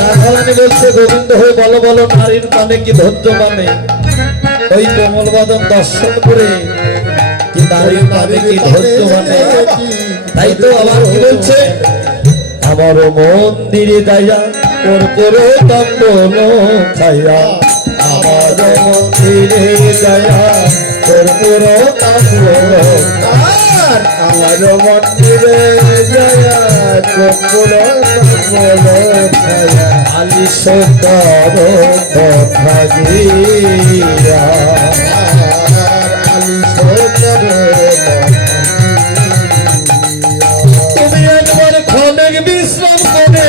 রাধারানী বলছে গোবিন্দ হয়ে বলো বলো নারীর মানে কি ধৈর্য মানে? ওই কোমল বাদন দর্শন করে কি নারীর মানে কি ধৈর্য মানে? তাই তো আবার কি বলছে? আমার মন্দিরে যাইয়া কর্পূর তাম্বল খাইয়া, আমার মন্দিরে যাইয়া কর্পূর তাম্বল, আর আমার মন্দিরে জয়া কপুর ছায়া আলি সতর কথা গিয়া আলি সতর তুমি একবার ক্ষণিক বিশ্রাম করে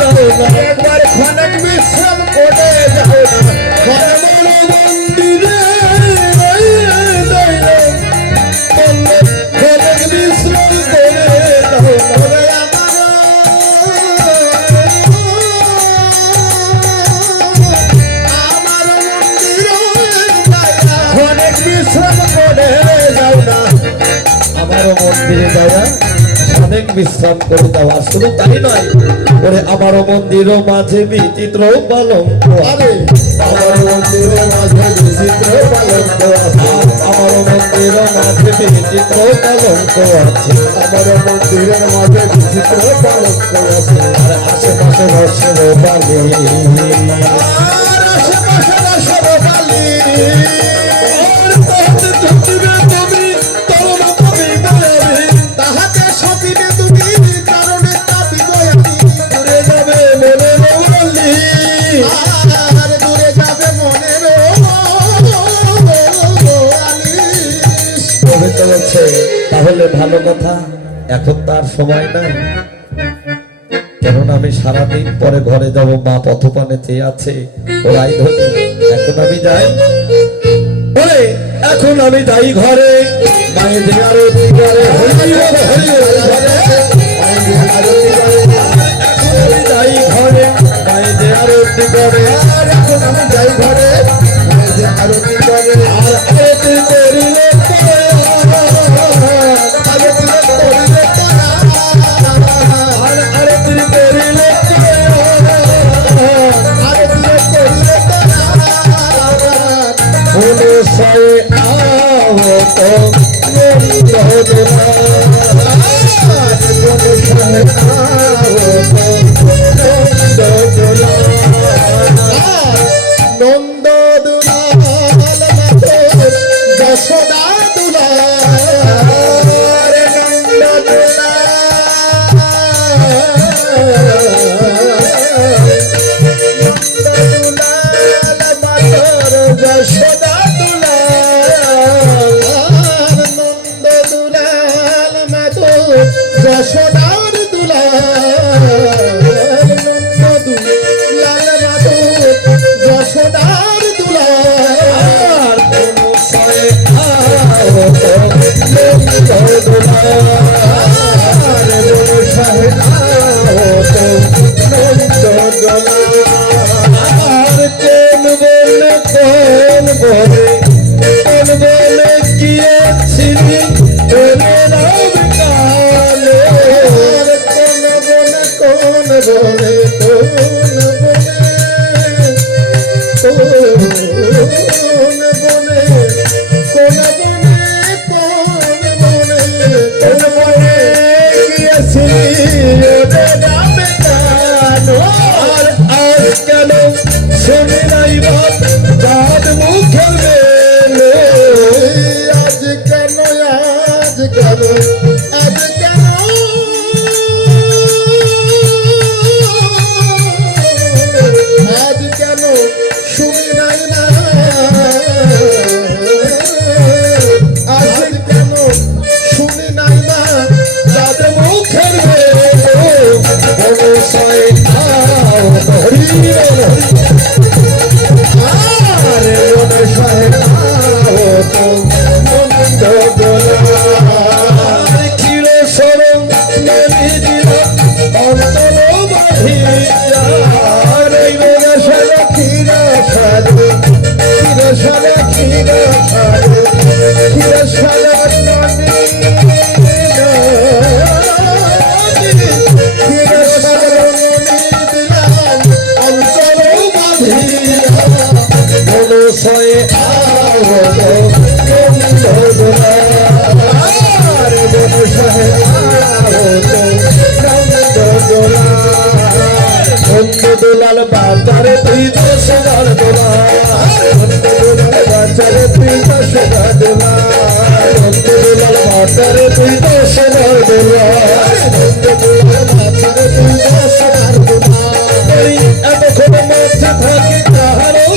দাও না, একবার ক্ষণিক বিশ্রাম করে যাও না আমার মন্দিরে যাইয়া ক্ষণিক বিশ্রাম করে দাও না। ক্ষণিক বিশ্রাম করে যাও না আমারও মন্দিরে যাওয়া অনেক বিশ্রাম করে দেওয়া, শুধু তাই নয়, ওরে আমারও মন্দিরও মাঝে বিচিত্র পালঙ্ক আরে আমার মন্দিরে মাঝে বিচিত্র পালঙ্ক আছে আমারও মন্দিরও মাঝে বিচিত্র পালঙ্ক আছে, আমার মন্দিরের মাঝে বিচিত্র পালঙ্ক আছে আর আশেপাশে বর্ষের বালি আর আশেপাশে বসর বালি তাহাতে সতিবে তুমি কারণে তাপি গয়ালি দূরে যাবে মনে বলি, আর দূরে যাবে মনের আলিস গোবিন্দ বলছে তাহলে ভালো কথা, এখন তার সময় নাই, কেননা আমি সারাদিন পরে ঘরে যাব, মা পথপানে চেয়ে আছে, ওরাই ধরে এখন আমি যাই, বলে এখন আমি যাই ঘরে, মায়ের আরতি করে হরি বল, হরি বল ঘরে, এখন আমি যাই ঘরে, মায়ের আরতি করে, আর এখন আমি যাই ঘরে আরতি করে আর আরতি করিলে আরতি করিলে তারা আর আরতি করিলে আরতি করিলে তারা মনে সয়ে আহত যশোদার দুলাল মধু লাল বাদুর যশোদার দুলাল দুলাল বাজারে তুই দোষদার দুলাল বাজারে তুই দোষদার দুলাল বাজারে তুই দোষদার দুলাল এতক্ষণ মধ্যে থাকি তাহারও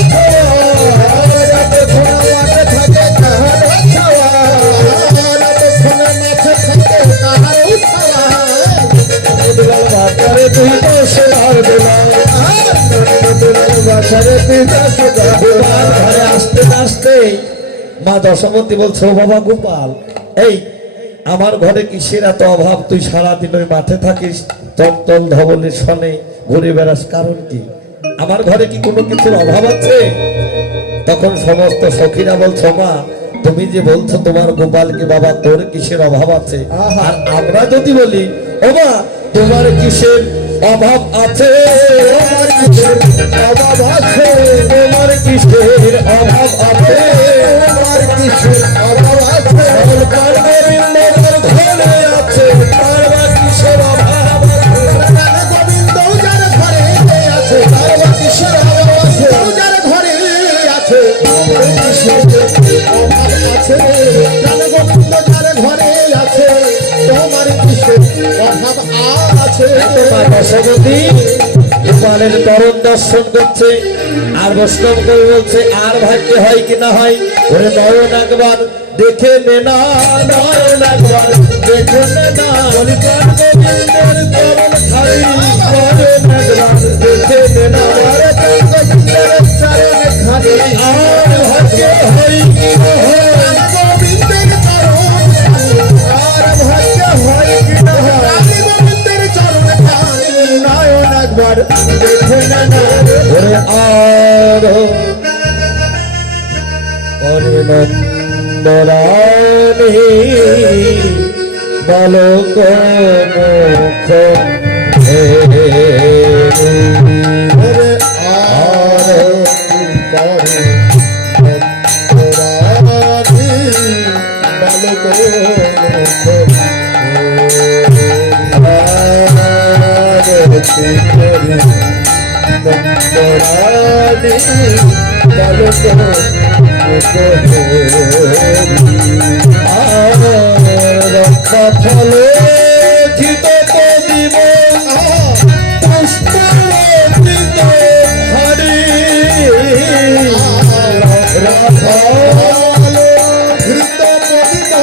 তুই দোষদার দুলাল ঘরে আসতে আসতে মা দশমতী বলছো বাবা গোপাল, এই আমার ঘরে কিসের এত অভাব? তুই সারাদিন ওই মাঠে থাকিস, তল ধবলের সনে ঘুরে বেড়াস, কারণ কি? আমার ঘরে কি কোনো কিছুর অভাব আছে? তখন সমস্ত সখীরা বলছো মা তুমি যে বলছো তোমার গোপালকে, বাবা তোর কিসের অভাব আছে? আর আমরা যদি বলি ও মা তোমার কিসের অভাব আছে? তোমার কিসের অভাব আছে? তোমার কিসের অভাব আছে? তোমার কিসের অভাব আছে? গোবিন্দের ঘরে আছে, তার বা কিসের অভাব আছে? গোবিন্দ যার ঘরে আছে, তার বা কিসের অভাব আছে? যার ঘরে আছে, কিসের অভাব আছে? গোবিন্দ যার ঘরে আছে, তোমার কিসের অভাব আছে? দশমতী গোপালের তরণ দর্শন করছে আর বৈষ্ণব কবি বলছে আর ভাগ্য হয় কি না হয়, ওরে নয়ন একবার দেখে নে না, নয়ন একবার দেখে নে না, গোবিন্দের তরণ খাই নয়ন একবার দেখে নে না, গোবিন্দের চরণ খাই আর ভাগ্য হয় কি না হয়, গোবিন্দের তরণ আর ভাগ্য হয় কি না হয়, গোবিন্দের চরণ খাই নয়ন একবার দেখে নে না, ওরে আর ওরে নন্দরানী বালক মুখ ওরে আরতি করে নন্দরানী বালক আরতি করে নন্দরানী বালক রক্ষা ফলে খিত দিব পুষ্প হরি রাধা ঘৃত পবিত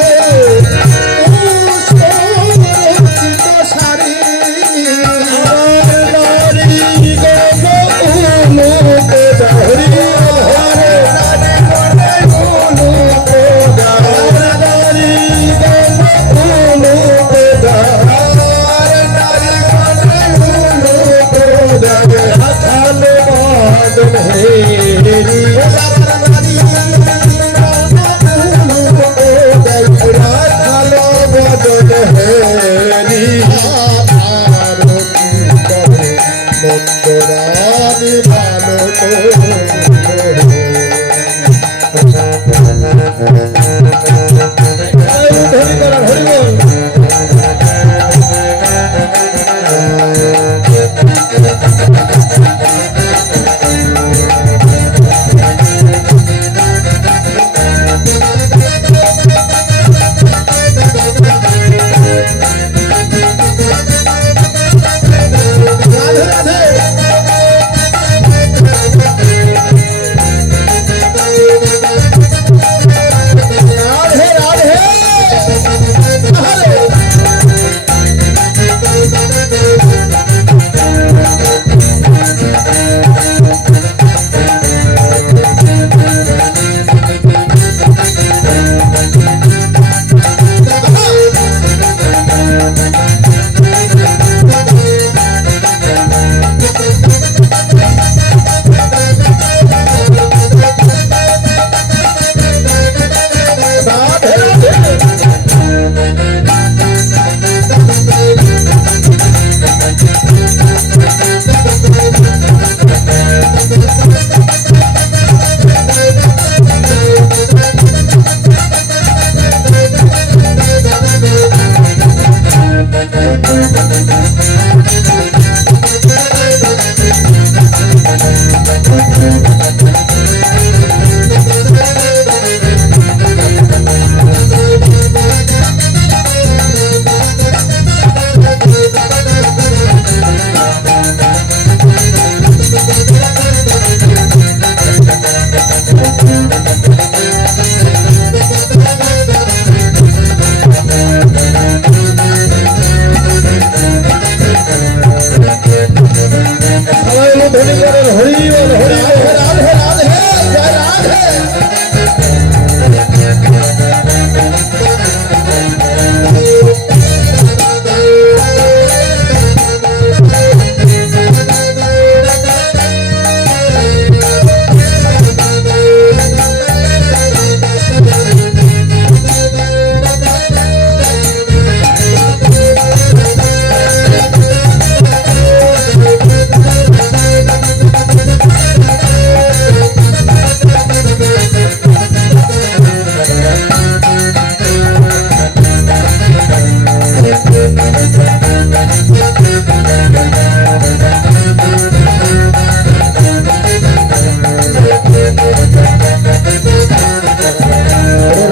সবাই মিলে ধ্বনি করেন হরি বল হরি বল। রাধে রাধে জয় রাধে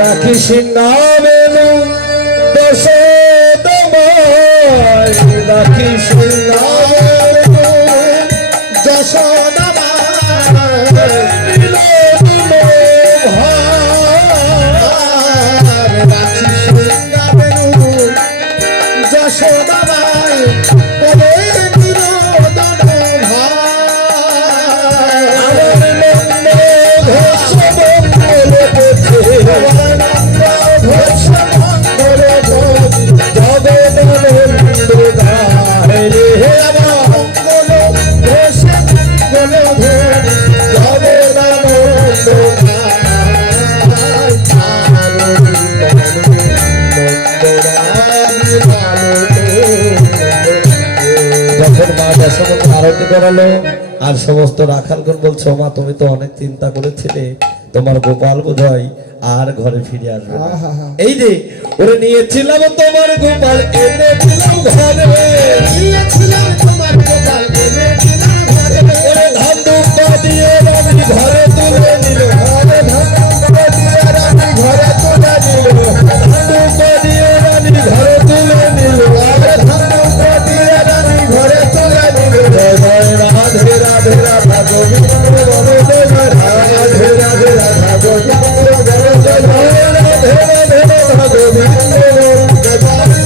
রাখিস নামেনু দশদমায় রাখিস নামেনু যশোদামায় মিলন ভার। রাখিস গাবেনু যশোদামায় বলে নিরোদন ভাই আমার নন্দ ঘোষ মঙ্গল পথে ঘোষ মঙ্গল বলি জগদানন্দ গাহে রে আমার মঙ্গল ঘোষ মঙ্গল ধরি জগদানন্দ যখন মা দশমকে আরতি করালো আর সমস্ত রাখালগণ বলছো মা তুমি তো অনেক চিন্তা করেছিলে তোমার গোপাল বোধহয় আর ঘরে ফিরে আসবে না। এই যে ওরে নিয়েছিলাম তোমার গোপাল এনেছিলাম ঘরে দিয়েছিলাম তোমার গোপাল এনে দিলাম ঘরে ওরে ধান দুব্বা দিয়ে রানী ঘরে তুলে নিল ঘরে ধান দিয়ে রানী ঘরে তুলে নিল ধান দুব্বা দিয়ে রানী ঘরে তুলে নিল ঘরে ধান দিয়ে রানী ঘরে তুলে নিল জয় জয় রাধে রাধে রাধা গোবিন্দ বলো জয় জয় রাধে রাধে রাধা গোবিন্দ বলো জয় জয় রাধে রাধে রাধা গোবিন্দ বলো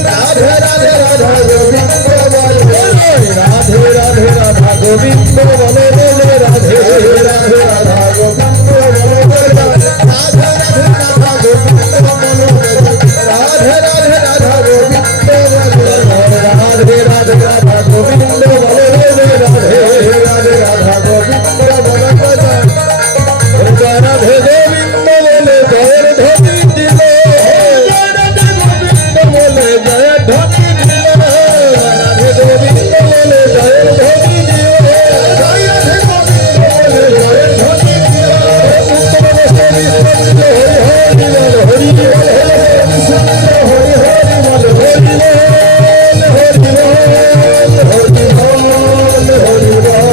রাধে রাধে রাধা গোবিন্দ বল রাধে রাধে রাধা গোবিন্দ বলে বলে রাধে রাধে রাধা গোবিন্দ বলে বলে রাধে রাধে রাধা গোবিন্দ বল রাধে রাধে রাধা গোবিন্দ বল রাধে রাধে রাধা গোবিন্দ বলে বলে রাধে রাধে রাধা গোবিন্দ বলে বলে রাধে গোবিন্দ বলে জয়ের ধ্বনি দিল রাধে গোবিন্দ বলে জয়ের ধ্বনি দিল রাধে গোবিন্দ বলে জয়ের ধ্বনি দিল রাধে গোবিন্দ বলে জয়ের ধ্বনি দিল হরি বল হরি বল হরি বল হরি বল হরি বল হরি বল হরি বল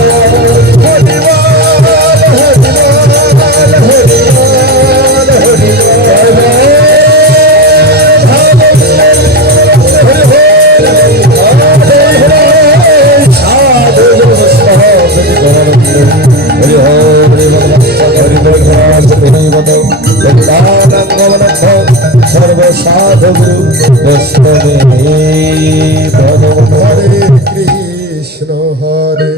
সর্বসাধু বৈষ্ণবে হরে কৃষ্ণ হরে